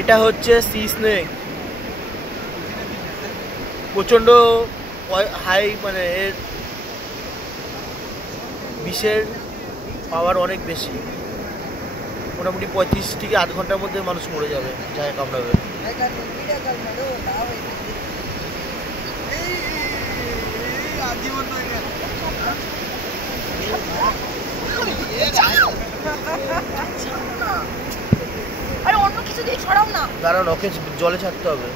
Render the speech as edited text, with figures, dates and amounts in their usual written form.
এটা হচ্ছে C snake, প্রচন্ড হাই, মানে এর বিষের পাওয়ার অনেক বেশি। মোটামুটি 35 থেকে আধ ঘন্টার মধ্যে মানুষ মরে যাবে যাকে কামড়াবে। আরে অন্য কিছু দিয়ে ছড়াও না, কারণ ওকে জলে ছাড়তে হবে।